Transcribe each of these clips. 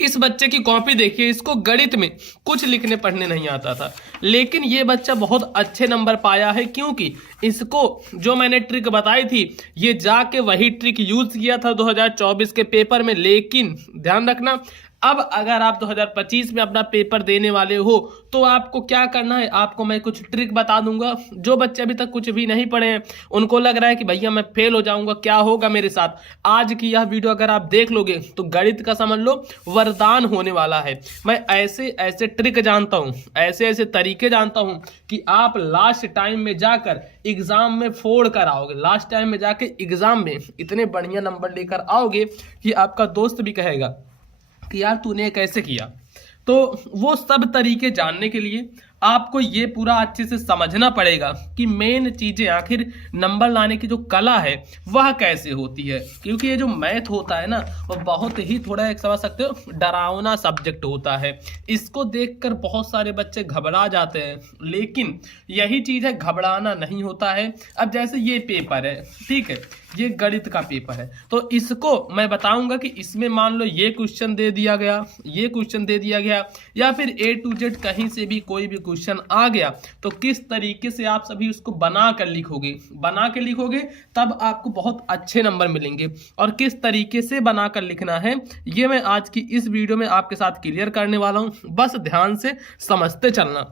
इस बच्चे की कॉपी देखिए, इसको गणित में कुछ लिखने पढ़ने नहीं आता था, लेकिन ये बच्चा बहुत अच्छे नंबर पाया है क्योंकि इसको जो मैंने ट्रिक बताई थी ये जाके वही ट्रिक यूज किया था 2024 के पेपर में। लेकिन ध्यान रखना, अब अगर आप 2025 में अपना पेपर देने वाले हो तो आपको क्या करना है, आपको मैं कुछ ट्रिक बता दूंगा। जो बच्चे अभी तक कुछ भी नहीं पढ़े हैं, उनको लग रहा है कि भैया मैं फेल हो जाऊंगा, क्या होगा मेरे साथ, आज की यह वीडियो अगर आप देख लोगे तो गणित का समझ लो वरदान होने वाला है। मैं ऐसे ऐसे ट्रिक जानता हूं, ऐसे ऐसे तरीके जानता हूं कि आप लास्ट टाइम में जाकर एग्जाम में फोड़ कर आओगे, लास्ट टाइम में जाके एग्जाम में इतने बढ़िया नंबर लेकर आओगे कि आपका दोस्त भी कहेगा कि यार तूने कैसे किया। तो वो सब तरीके जानने के लिए आपको ये पूरा अच्छे से समझना पड़ेगा कि मेन चीजें आखिर नंबर लाने की जो कला है वह कैसे होती है। क्योंकि ये जो मैथ होता है ना, वो बहुत ही थोड़ा एक समझ सकते हो डरावना सब्जेक्ट होता है। इसको देखकर बहुत सारे बच्चे घबरा जाते हैं, लेकिन यही चीज है, घबराना नहीं होता है। अब जैसे ये पेपर है, ठीक है, ये गणित का पेपर है, तो इसको मैं बताऊंगा कि इसमें मान लो ये क्वेश्चन दे दिया गया, ये क्वेश्चन दे दिया गया, या फिर A to Z कहीं से भी कोई भी क्वेश्चन आ गया, तो किस तरीके से आप सभी उसको बना कर लिखोगे तब आपको बहुत अच्छे नंबर मिलेंगे। और किस तरीके से बनाकर लिखना है ये मैं आज की इस वीडियो में आपके साथ क्लियर करने वाला हूं। बस ध्यान से समझते चलना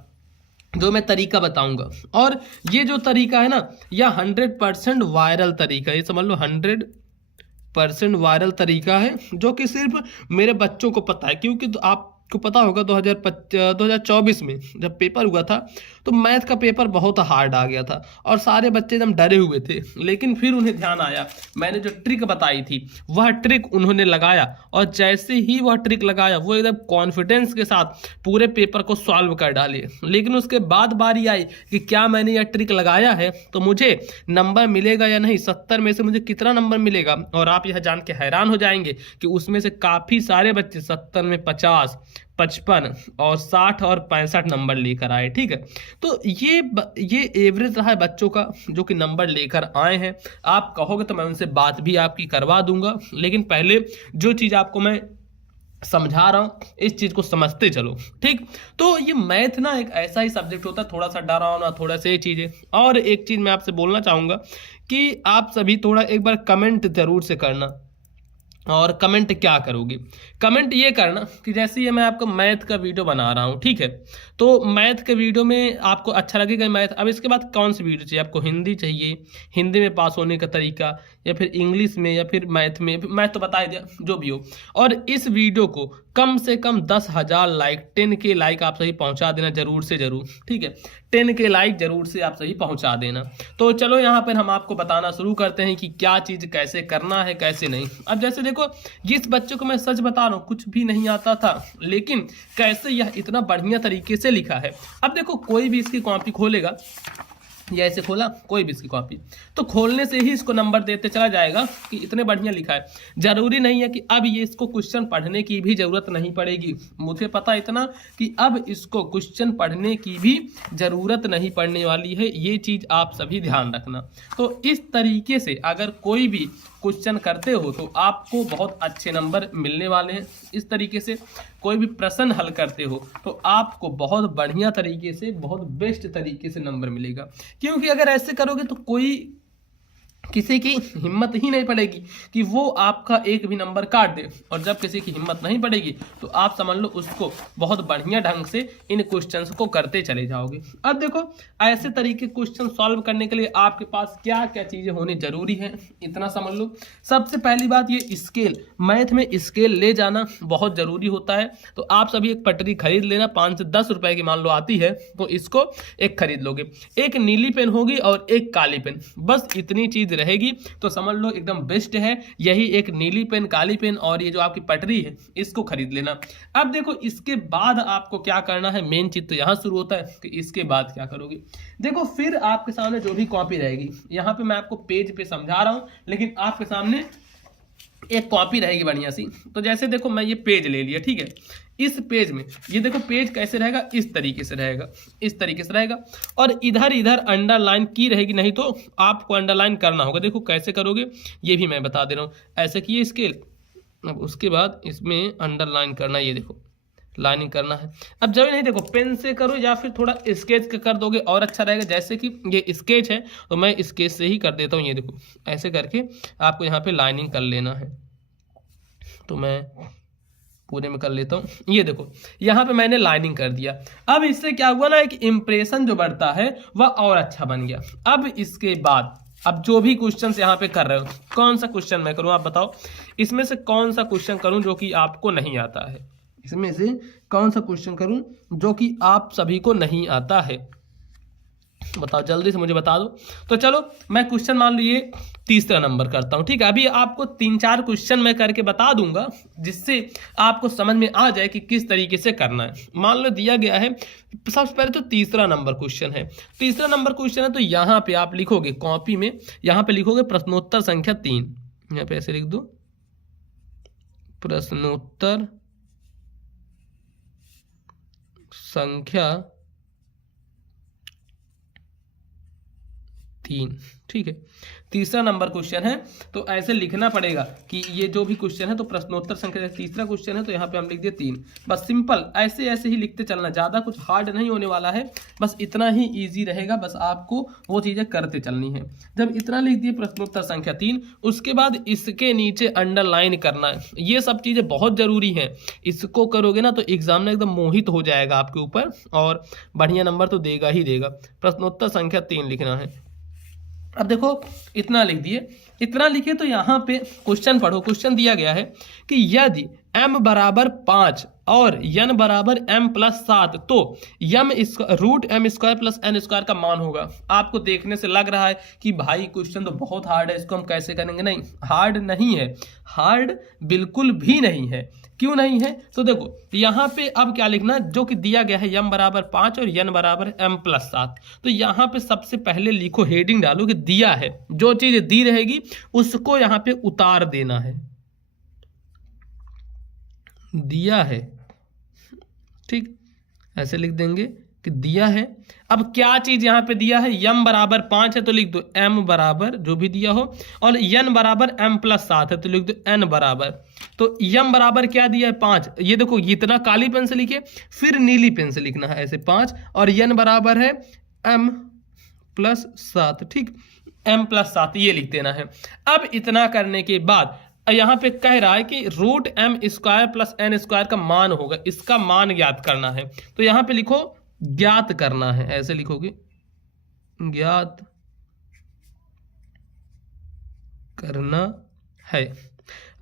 जो मैं तरीका बताऊंगा। और ये जो तरीका है ना, यह 100% वायरल तरीका है, ये समझ लो 100% वायरल तरीका है, जो कि सिर्फ मेरे बच्चों को पता है। क्योंकि तो आपको पता होगा 2024 में जब पेपर हुआ था तो मैथ का पेपर बहुत हार्ड आ गया था और सारे बच्चे एकदम डरे हुए थे। लेकिन फिर उन्हें ध्यान आया, मैंने जो ट्रिक बताई थी वह ट्रिक उन्होंने लगाया, और जैसे ही वह ट्रिक लगाया वो एकदम कॉन्फिडेंस के साथ पूरे पेपर को सॉल्व कर डाले। लेकिन उसके बाद बारी आई कि क्या मैंने यह ट्रिक लगाया है तो मुझे नंबर मिलेगा या नहीं, 70 में से मुझे कितना नंबर मिलेगा। और आप यह जान के हैरान हो जाएंगे कि उसमें से काफी सारे बच्चे 70 में 50, 55 और 60 और 65 नंबर लेकर आए। ठीक है, तो ये एवरेज रहा है बच्चों का जो कि नंबर लेकर आए हैं। आप कहोगे तो मैं उनसे बात भी आपकी करवा दूंगा, लेकिन पहले जो चीज आपको मैं समझा रहा हूं इस चीज को समझते चलो। ठीक, तो ये मैथ ना एक ऐसा ही सब्जेक्ट होता है, थोड़ा सा डरावना, थोड़ा सा ये चीजें। और एक चीज मैं आपसे बोलना चाहूंगा कि आप सभी थोड़ा एक बार कमेंट जरूर से करना। और कमेंट क्या करोगे, कमेंट ये करना कि जैसे ये मैं आपको मैथ का वीडियो बना रहा हूँ, ठीक है, तो मैथ के वीडियो में आपको अच्छा लगेगा मैथ। अब इसके बाद कौन सी वीडियो चाहिए आपको, हिंदी चाहिए, हिंदी में पास होने का तरीका, या फिर इंग्लिश में, या फिर मैथ में, मैथ तो बता ही दिया, जो भी हो। और इस वीडियो को कम से कम 10,000 लाइक, 10K लाइक आप सही पहुंचा देना जरूर से जरूर। ठीक है, 10K लाइक जरूर से आप सही पहुंचा देना। तो चलो यहाँ पर हम आपको बताना शुरू करते हैं कि क्या चीज कैसे करना है कैसे नहीं। अब जैसे देखो, जिस बच्चे को मैं सच बता रहा हूँ कुछ भी नहीं आता था, लेकिन कैसे यह इतना बढ़िया तरीके से लिखा है। अब देखो, कोई भी इसकी कॉपी खोलेगा, या ऐसे खोला कोई भी इसकी कॉपी, तो खोलने से ही इसको नंबर देते चला जाएगा कि इतने बढ़िया लिखा है। जरूरी नहीं है कि अब ये इसको क्वेश्चन पढ़ने की भी जरूरत नहीं पड़ेगी। मुझे पता इतना कि अब इसको क्वेश्चन पढ़ने की भी जरूरत नहीं पड़ने वाली है, ये चीज आप सभी ध्यान रखना। तो इस तरीके से अगर कोई भी क्वेश्चन करते हो तो आपको बहुत अच्छे नंबर मिलने वाले हैं। इस तरीके से कोई भी प्रश्न हल करते हो तो आपको बहुत बढ़िया तरीके से, बहुत बेस्ट तरीके से नंबर मिलेगा। क्योंकि अगर ऐसे करोगे तो कोई किसी की हिम्मत ही नहीं पड़ेगी कि वो आपका एक भी नंबर काट दे। और जब किसी की हिम्मत नहीं पड़ेगी तो आप समझ लो उसको बहुत बढ़िया ढंग से इन क्वेश्चंस को करते चले जाओगे। अब देखो, ऐसे तरीके क्वेश्चन सॉल्व करने के लिए आपके पास क्या क्या चीजें होनी जरूरी है, इतना समझ लो। सबसे पहली बात, ये स्केल, मैथ में स्केल ले जाना बहुत जरूरी होता है। तो आप सभी एक पटरी खरीद लेना, 5 से 10 रुपए की मान लो आती है, तो इसको एक खरीद लोगे। एक नीली पेन होगी और एक काली पेन, बस इतनी चीज रहेगी तो समझ लो एकदम बेस्ट है। यही एक नीली पेन, काली पेन और ये जो आपकी पटरी है इसको खरीद लेना। अब देखो, इसके बाद आपको क्या करना है, मेन चीज तो यहां शुरू होता है कि इसके बाद क्या करोगे। देखो, फिर आपके सामने जो भी कॉपी रहेगी, यहां पे मैं आपको पेज पे समझा रहा हूं, लेकिन आपके सामने एक कॉपी रहेगी बढ़िया सी। तो जैसे देखो, मैं ये पेज ले लिया, ठीक है, इस पेज में ये देखो पेज कैसे रहेगा, इस तरीके से रहेगा, इस तरीके से रहेगा। और इधर इधर अंडरलाइन की रहेगी, नहीं तो आपको अंडरलाइन करना होगा। देखो कैसे करोगे ये भी मैं बता दे रहा हूँ। ऐसे किए स्केल, अब उसके बाद इसमें अंडरलाइन करना, ये देखो लाइनिंग करना है। अब जब नहीं देखो पेन से करो या फिर थोड़ा स्केच कर दोगे और अच्छा रहेगा। जैसे कि ये स्केच है तो मैं स्केच से ही कर देता हूँ। ये देखो ऐसे करके आपको यहाँ पे लाइनिंग कर लेना है, तो मैं पूरे में कर लेता हूँ। ये देखो यहाँ पे मैंने लाइनिंग कर दिया। अब इससे क्या हुआ ना, एक इम्प्रेशन जो बढ़ता है वह और अच्छा बन गया। अब इसके बाद अब जो भी क्वेश्चन यहाँ पे कर रहे हो, कौन सा क्वेश्चन मैं करूँ आप बताओ, इसमें से कौन सा क्वेश्चन करूँ जो कि आपको नहीं आता है, इसमें से कौन सा क्वेश्चन करूं जो कि आप सभी को नहीं आता है, बताओ जल्दी से मुझे बता दो। तो चलो मैं क्वेश्चन मान लीजिए तीसरा नंबर करता हूं, ठीक है। अभी आपको 3-4 क्वेश्चन मैं करके बता दूंगा जिससे आपको समझ में आ जाए कि किस तरीके से करना है। मान लो दिया गया है, सबसे पहले तो तीसरा नंबर क्वेश्चन है। तीसरा नंबर क्वेश्चन है तो यहाँ पे आप लिखोगे कॉपी में, यहाँ पे लिखोगे प्रश्नोत्तर संख्या 3, यहाँ पे ऐसे लिख दो प्रश्नोत्तर संख्या 3, ठीक है। तीसरा नंबर क्वेश्चन है तो ऐसे लिखना पड़ेगा कि ये जो भी क्वेश्चन है तो प्रश्नोत्तर संख्या तीसरा क्वेश्चन है तो यहाँ पे हम लिख दिए 3, बस सिंपल ऐसे ऐसे ही लिखते चलना, ज़्यादा कुछ हार्ड नहीं होने वाला है, बस इतना ही इजी रहेगा, बस आपको वो चीज़ें करते चलनी है। जब इतना लिख दिए प्रश्नोत्तर संख्या 3, उसके बाद इसके नीचे अंडरलाइन करना है। ये सब चीज़ें बहुत ज़रूरी हैं, इसको करोगे ना तो एग्जाम में एकदम मोहित हो जाएगा आपके ऊपर और बढ़िया नंबर तो देगा ही देगा। प्रश्नोत्तर संख्या 3 लिखना है। अब देखो इतना लिख दिए, इतना लिखे तो यहाँ पे क्वेश्चन पढ़ो। क्वेश्चन दिया गया है कि यदि m बराबर 5 और n बराबर m+7 तो root m square plus n square का मान होगा। आपको देखने से लग रहा है कि भाई क्वेश्चन तो बहुत हार्ड है, इसको हम कैसे करेंगे। नहीं, हार्ड नहीं है, हार्ड बिल्कुल भी नहीं है। क्यों नहीं है तो देखो यहाँ पे अब क्या लिखना, जो कि दिया गया है m बराबर 5 और n बराबर m+7, तो यहाँ पे सबसे पहले लिखो, हेडिंग डालो कि दिया है, जो चीज दी रहेगी उसको यहाँ पे उतार देना है, दिया है, ठीक ऐसे लिख देंगे कि दिया है। अब क्या चीज यहाँ पे दिया है, m बराबर 5 है तो लिख दो m बराबर जो भी दिया हो, और n बराबर m+7 है तो लिख दो n बराबर, तो m बराबर क्या दिया है 5। ये देखो इतना काली पेन से लिखे, फिर नीली पेन से लिखना है ऐसे 5, और n बराबर है m+7, ठीक m+7 ये लिख देना है। अब इतना करने के बाद यहाँ पे कह रहा है कि root m square plus n square का मान होगा, इसका मान ज्ञात करना है। तो यहाँ पे लिखो ज्ञात करना है, ऐसे लिखोगे ज्ञात करना है,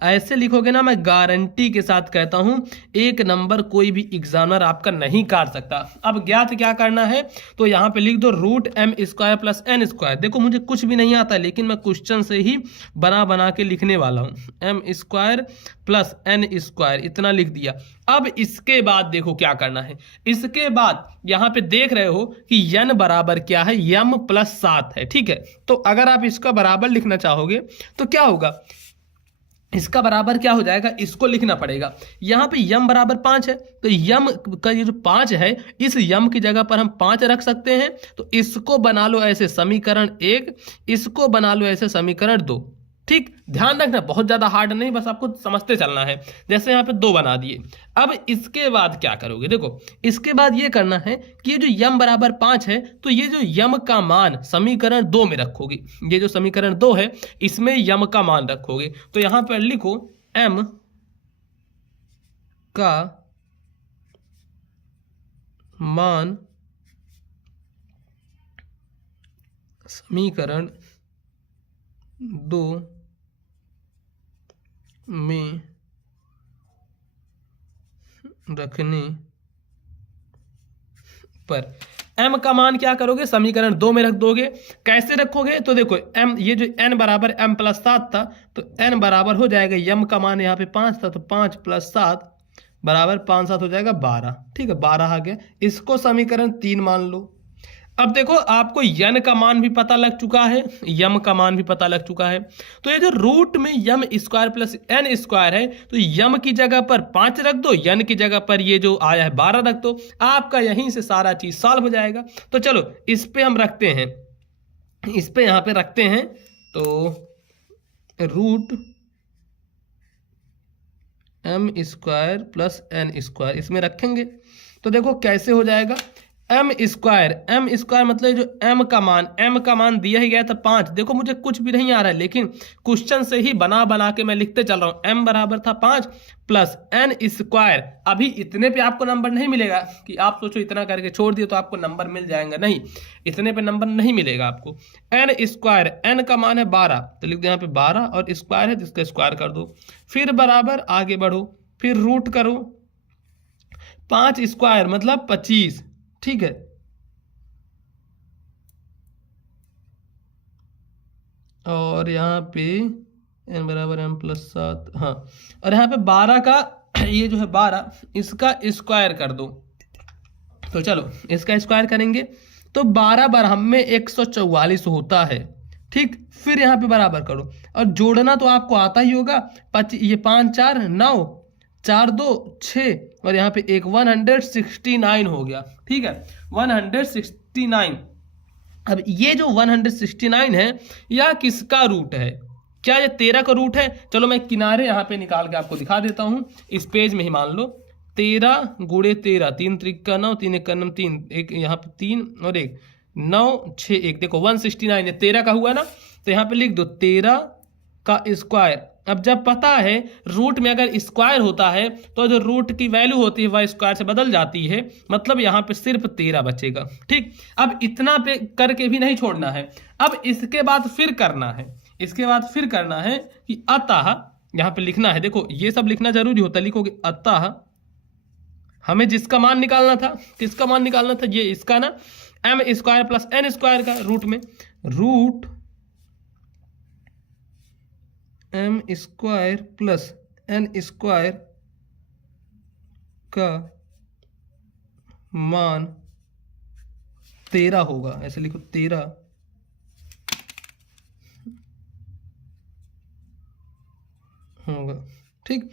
ऐसे लिखोगे ना, मैं गारंटी के साथ कहता हूं 1 नंबर कोई भी एग्जामिनर आपका नहीं काट सकता। अब ज्ञात क्या करना है तो यहां पे लिख दो root m square plus n square. देखो मुझे कुछ भी नहीं आता लेकिन मैं क्वेश्चन से ही बना बना के लिखने वाला हूं, m square plus n square इतना लिख दिया। अब इसके बाद देखो क्या करना है, इसके बाद यहां पे देख रहे हो कि n बराबर क्या है, m+7 है, ठीक है। तो अगर आप इसका बराबर लिखना चाहोगे तो क्या होगा, इसका बराबर क्या हो जाएगा, इसको लिखना पड़ेगा। यहाँ पे यम बराबर 5 है तो यम का ये जो 5 है इस यम की जगह पर हम 5 रख सकते हैं। तो इसको बना लो ऐसे समीकरण 1, इसको बना लो ऐसे समीकरण 2, ठीक। ध्यान रखना बहुत ज्यादा हार्ड नहीं, बस आपको समझते चलना है। जैसे यहाँ पे 2 बना दिए। अब इसके बाद क्या करोगे, देखो इसके बाद ये करना है कि ये जो यम बराबर 5 है तो ये जो यम का मान समीकरण 2 में रखोगे। ये जो समीकरण 2 है इसमें यम का मान रखोगे। तो यहां पर लिखो m का मान समीकरण 2 में रखने पर m का मान क्या करोगे, समीकरण 2 में रख दोगे। कैसे रखोगे तो देखो m, ये जो n बराबर m+7 था तो n बराबर हो जाएगा, m का मान यहाँ पे 5 था तो 5 + 7 बराबर 5 7 हो जाएगा 12, ठीक है 12 आ गया। इसको समीकरण 3 मान लो। अब देखो आपको n का मान भी पता लग चुका है, यम का मान भी पता लग चुका है। तो ये जो रूट में यम स्क्वायर प्लस n स्क्वायर है तो यम की जगह पर 5 रख दो, n की जगह पर ये जो आया है 12 रख दो, आपका यहीं से सारा चीज सॉल्व हो जाएगा। तो चलो इस पे हम रखते हैं, इस पे यहाँ पे रखते हैं। तो root M square plus N square इसमें रखेंगे तो देखो कैसे हो जाएगा। एम स्क्वायर मतलब जो एम का मान दिया ही गया था 5। देखो मुझे कुछ भी नहीं आ रहा है लेकिन क्वेश्चन से ही बना बना के मैं लिखते चल रहा हूं। एम बराबर था 5 प्लस एन स्क्वायर। अभी इतने पे आपको नंबर नहीं मिलेगा कि आप सोचो इतना करके छोड़ दिए तो आपको नंबर मिल जाएगा, नहीं, इतने पे नंबर नहीं मिलेगा आपको। एन स्क्वायर, एन का मान है 12 तो लिख दो यहाँ पे 12 और स्क्वायर है जिसका स्क्वायर कर दो, फिर बराबर आगे बढ़ो, फिर रूट करो। 5 स्क्वायर मतलब 25, ठीक है। और यहाँ पे n बराबर m प्लस 7, हाँ, और यहाँ पे 12 का ये जो है 12 इसका स्क्वायर कर दो। तो चलो इसका स्क्वायर करेंगे तो 12 बराबर में 144 होता है, ठीक। फिर यहाँ पे बराबर करो और जोड़ना तो आपको आता ही होगा। ये 5 4 9 4 2 6 और यहाँ पे एक 169 हो गया, ठीक है, 169। अब ये जो 169 है यह किसका रूट है? क्या ये 13 का रूट है? चलो मैं किनारे यहाँ पे निकाल के आपको दिखा देता हूँ। इस पेज में ही मान लो 13 गुणे 13, 3 त्रिक का 9, 3 एक का 9, 3 एक यहाँ पे 3 और 1 9 6 1, देखो 169 है, 13 का हुआ ना, तो यहाँ पे लिख दो 13 का स्क्वायर। अब जब पता है रूट में अगर स्क्वायर होता है तो जो रूट की वैल्यू होती है वह स्क्वायर से बदल जाती है, मतलब यहाँ पे सिर्फ 13 बचेगा, ठीक। अब इतना पे करके भी नहीं छोड़ना है, अब इसके बाद फिर करना है, इसके बाद फिर करना है कि अतः यहाँ पे लिखना है। देखो ये सब लिखना जरूरी होता है, लिखोगे अतः हमें जिसका मान निकालना था, किसका मान निकालना था, ये इसका ना, M square plus N square का रूट में root M square plus N square का मान 13 होगा, ऐसे लिखो 13 होगा, ठीक।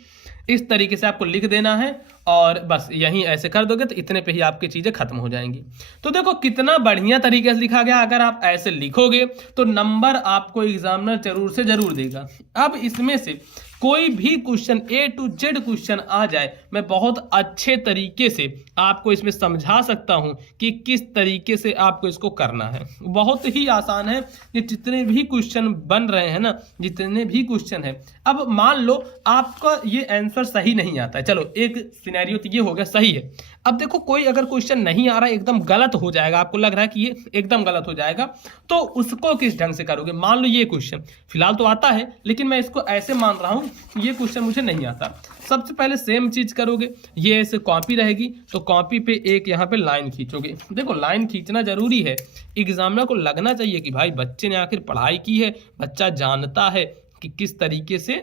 इस तरीके से आपको लिख देना है और बस यहीं ऐसे कर दोगे तो इतने पे ही आपकी चीजें खत्म हो जाएंगी। तो देखो कितना बढ़िया तरीके से लिखा गया। अगर आप ऐसे लिखोगे तो नंबर आपको एग्जामिनर जरूर से जरूर देगा। अब इसमें से कोई भी question A to Z question आ जाए, मैं बहुत अच्छे तरीके से आपको इसमें समझा सकता हूं कि किस तरीके से आपको इसको करना है। बहुत ही आसान है, ये जितने भी क्वेश्चन बन रहे हैं ना, जितने भी क्वेश्चन है। अब मान लो आपका ये आंसर सही नहीं आता है, चलो एक सिनेरियो तो ये हो गया सही है। अब देखो कोई अगर क्वेश्चन नहीं आ रहा है, एकदम गलत हो जाएगा, आपको लग रहा है कि ये एकदम गलत हो जाएगा, तो उसको किस ढंग से करोगे? मान लो ये क्वेश्चन फिलहाल तो आता है लेकिन मैं इसको ऐसे मान रहा हूं ये क्वेश्चन मुझे नहीं आता। सबसे पहले सेम चीज करोगे, ये ऐसे कॉपी रहेगी तो कॉपी पे एक यहाँ पे लाइन खींचोगे। देखो लाइन खींचना जरूरी है, एग्जामिनर को लगना चाहिए कि भाई बच्चे ने आखिर पढ़ाई की है, बच्चा जानता है कि किस तरीके से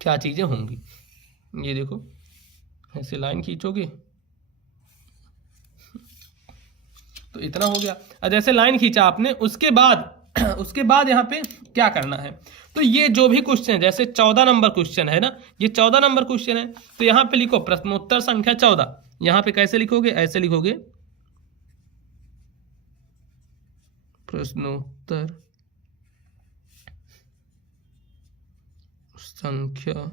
क्या चीजें होंगी। ये देखो ऐसे लाइन खींचोगे तो इतना हो गया। और जैसे लाइन खींचा आपने उसके बाद यहाँ पे क्या करना है, तो ये जो भी क्वेश्चन है, जैसे 14 नंबर क्वेश्चन है ना, ये 14 नंबर क्वेश्चन है, तो यहाँ पे लिखो प्रश्नोत्तर संख्या 14। यहाँ पे कैसे लिखोगे? ऐसे लिखोगे प्रश्नोत्तर संख्या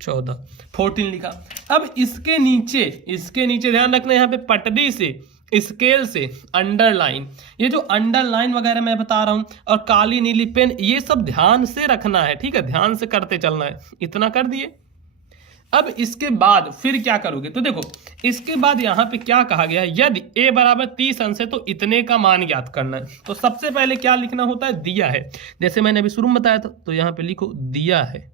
14 लिखा। अब इसके नीचे ध्यान रखना, यहाँ पे पटरी से स्केल से अंडरलाइन, ये जो अंडरलाइन वगैरह मैं बता रहा हूं और काली नीली पेन, ये सब ध्यान से रखना है, ठीक है, ध्यान से करते चलना है। इतना कर दिए। अब इसके बाद फिर क्या करोगे? तो देखो इसके बाद यहाँ पे क्या कहा गया है, यदि a बराबर 30 अंश है तो इतने का मान ज्ञात करना है। तो सबसे पहले क्या लिखना होता है? दिया है, जैसे मैंने अभी शुरू में बताया था, तो यहाँ पे लिखो दिया है,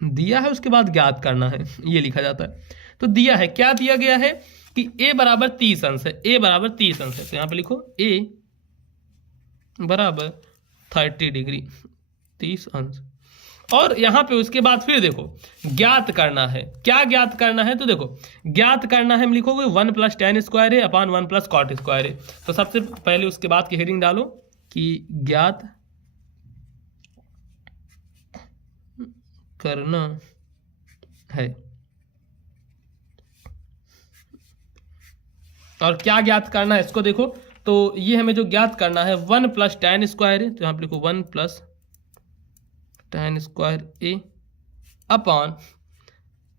दिया है, उसके बाद ज्ञात करना है, ये लिखा जाता है। तो दिया है, क्या दिया गया है कि a बराबर 30 अंश है, a बराबर 30 अंश है, तो यहाँ पे लिखो a बराबर 30 डिग्री 30 अंश। और यहाँ पे उसके बाद फिर देखो ज्ञात करना है। क्या ज्ञात करना है? तो देखो ज्ञात करना है, हम लिखोगे 1 प्लस tan स्क्वायर है अपॉन 1 प्लस कॉट स्क्वायर है। तो सबसे पहले उसके बाद की हेडिंग डालो कि ज्ञात करना है। और क्या ज्ञात करना है इसको देखो, तो ये हमें जो ज्ञात करना है 1 प्लस tan स्क्वायर है, तो यहाँ पे लिखो 1 plus tan square A upon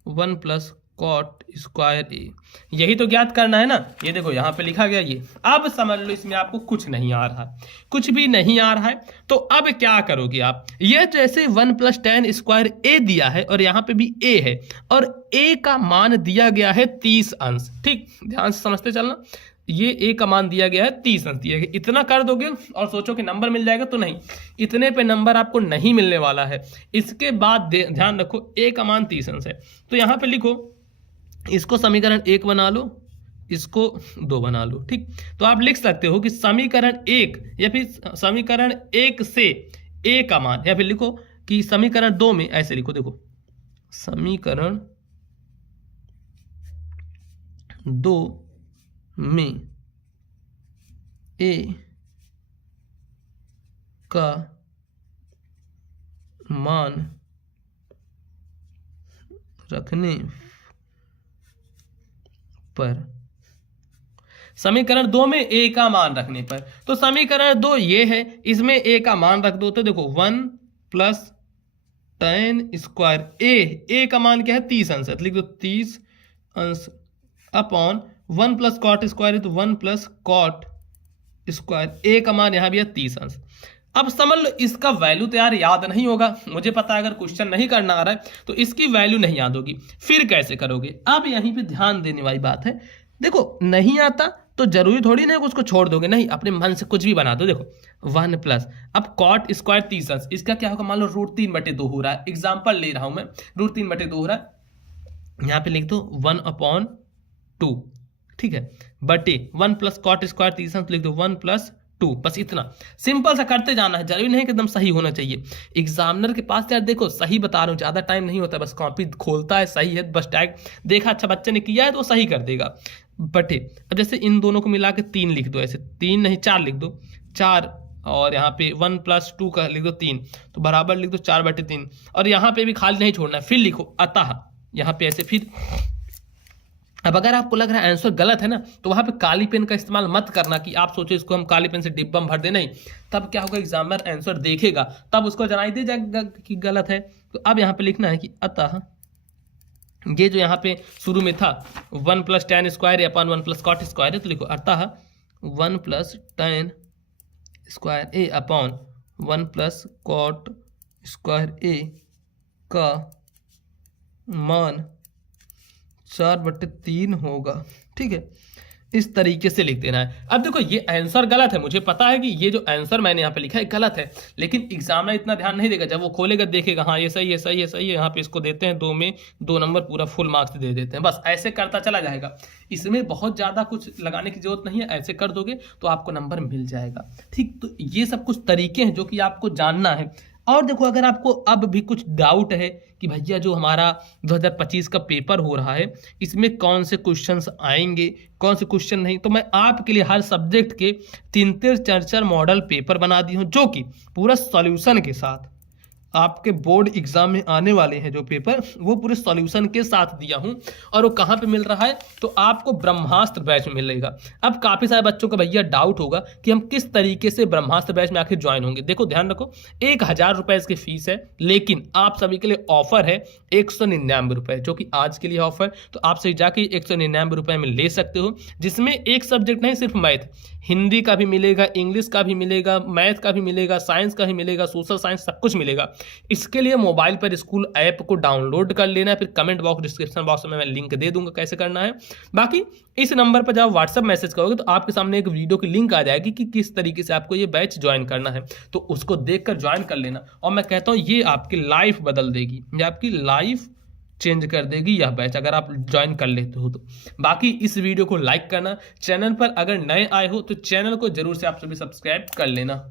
1 plus cot square ए। यही तो ज्ञात करना है ना। ये देखो यहाँ पे लिखा गया ये। अब समझ लो इसमें आपको कुछ नहीं आ रहा, कुछ भी नहीं आ रहा है, तो अब क्या करोगे आप, ये जैसे 1 प्लस tan स्क्वायर ए दिया है और यहाँ पे भी ए है और ए का मान दिया गया है 30 अंश। ठीक, ध्यान से समझते चलना, ये ए का मान दिया गया है 30 अंश दिया गया। इतना कर दोगे और सोचो कि नंबर मिल जाएगा, तो नहीं, इतने पे नंबर आपको नहीं मिलने वाला है। इसके बाद ध्यान रखो ए का मान 30 अंश है, तो यहाँ पे लिखो, इसको समीकरण 1 बना लो, इसको 2 बना लो। ठीक, तो आप लिख सकते हो कि समीकरण 1 या फिर समीकरण 1 से ए का मान, या फिर लिखो कि समीकरण 2 में ऐसे लिखो, देखो समीकरण 2 में ए का मान रखने पर, समीकरण 2 में ए का मान रखने पर, तो समीकरण 2 ये है, इसमें ए का मान रख दो, तो देखो 1 प्लस tan स्क्वायर ए का मान क्या है 30 अंश है, तो लिख दो 30 अंश अपॉन 1 प्लस कॉट स्क्वायर है, तो 1 प्लस कॉट स्क्वायर ए का मान यहां भी है 30 अंश। अब समझ लो इसका वैल्यू तो यार याद नहीं होगा, मुझे पता है अगर क्वेश्चन नहीं करना आ रहा है तो इसकी वैल्यू नहीं याद होगी, फिर कैसे करोगे। अब यहीं पे ध्यान देने वाली बात है, देखो नहीं आता तो जरूरी थोड़ी ना उसको छोड़ दोगे, नहीं, अपने मन से कुछ भी बना दो। देखो 1 प्लस, अब कॉट स्क्वायर 30 अंश, इसका क्या होगा, मान लो √3/2 हो रहा है, एग्जाम्पल ले रहा हूं मैं, √3/2 हो रहा है, यहाँ पे लिख दो 1/2, ठीक है, बटे 1 प्लस कॉट स्क्वायर 30 अंश, लिख दो 1 प्लस 2, बस इतना सिंपल सा करते जाना है, जरूरी नहीं कि एकदम सही होना चाहिए। एग्जामिनर के पास यार देखो सही बता रहा हूँ, ज्यादा टाइम नहीं होता, बस कॉपी खोलता है, सही है, बस टैग देखा अच्छा बच्चे ने किया है तो वो सही कर देगा। बटे, अब जैसे इन दोनों को मिला के 3 लिख दो, ऐसे 3 नहीं 4 लिख दो, 4 और यहाँ पे 1 प्लस 2 का लिख दो 3, तो बराबर लिख दो 4/3, और यहाँ पे भी खाली नहीं छोड़ना है, फिर लिखो अतः, यहाँ पे ऐसे फिर। अब अगर आपको लग रहा है आंसर गलत है ना, तो वहां पे काली पेन का इस्तेमाल मत करना कि आप सोचो इसको हम काली पेन से डिब्बा में भर दे, नहीं, तब क्या होगा, एग्जामिनर आंसर देखेगा तब उसको जनाई दे जाएगा कि गलत है। तो अब यहाँ पे लिखना है कि अतः, ये जो यहाँ पे शुरू में था 1 plus tan square upon 1 plus cot square है, तो लिखो अतः 1 plus tan square A upon 1 plus cot square A का मान 4/3 होगा। ठीक है, इस तरीके से लिख देना है। अब देखो ये आंसर गलत है, मुझे पता है कि ये जो आंसर मैंने यहाँ पे लिखा है गलत है, लेकिन एग्जामिनर इतना ध्यान नहीं देगा, जब वो खोलेगा देखेगा हाँ ये सही है, सही है, सही है, यहाँ पे इसको देते हैं 2 में 2 नंबर, पूरा फुल मार्क्स दे देते हैं, बस ऐसे करता चला जाएगा। इसमें बहुत ज़्यादा कुछ लगाने की जरूरत नहीं है, ऐसे कर दोगे तो आपको नंबर मिल जाएगा। ठीक, तो ये सब कुछ तरीके हैं जो कि आपको जानना है। और देखो अगर आपको अब भी कुछ डाउट है कि भैया जो हमारा 2025 का पेपर हो रहा है इसमें कौन से क्वेश्चंस आएंगे, कौन से क्वेश्चन नहीं, तो मैं आपके लिए हर सब्जेक्ट के 3-3 4-4 मॉडल पेपर बना दी हूँ, जो कि पूरा सॉल्यूशन के साथ आपके बोर्ड एग्जाम में आने वाले हैं जो पेपर, वो पूरे सॉल्यूशन के साथ दिया हूं। और वो कहां पे मिल रहा है, तो आपको ब्रह्मास्त्र बैच में मिलेगा। अब काफी सारे बच्चों का भैया डाउट होगा कि हम किस तरीके से ब्रह्मास्त्र बैच में आखिर ज्वाइन होंगे। देखो ध्यान रखो, 1000 रुपए इसकी फीस है, लेकिन आप सभी के लिए ऑफर है 199 रुपए, जो कि आज के लिए ऑफर, तो आप सही जाके 199 रुपए में ले सकते हो, जिसमें एक सब्जेक्ट नहीं सिर्फ मैथ, हिंदी का भी मिलेगा, इंग्लिश का भी मिलेगा, मैथ का भी मिलेगा, साइंस का भी मिलेगा, सोशल साइंस, सब कुछ मिलेगा। इसके लिए मोबाइल पर स्कूल ऐप को डाउनलोड कर लेना है, फिर कमेंट बॉक्स डिस्क्रिप्शन बॉक्स में मैं लिंक दे दूंगा कैसे करना है। बाकी इस नंबर पर जब व्हाट्सएप मैसेज करोगे तो आपके सामने एक वीडियो की लिंक आ जाएगी कि किस तरीके से आपको ये बैच ज्वाइन करना है, तो उसको देखकर ज्वाइन कर लेना। और मैं कहता हूँ ये आपकी लाइफ बदल देगी, ये आपकी लाइफ चेंज कर देगी यह बैच, अगर आप ज्वाइन कर लेते हो तो। बाकी इस वीडियो को लाइक करना, चैनल पर अगर नए आए हो तो चैनल को जरूर से आप सभी सब्सक्राइब कर लेना।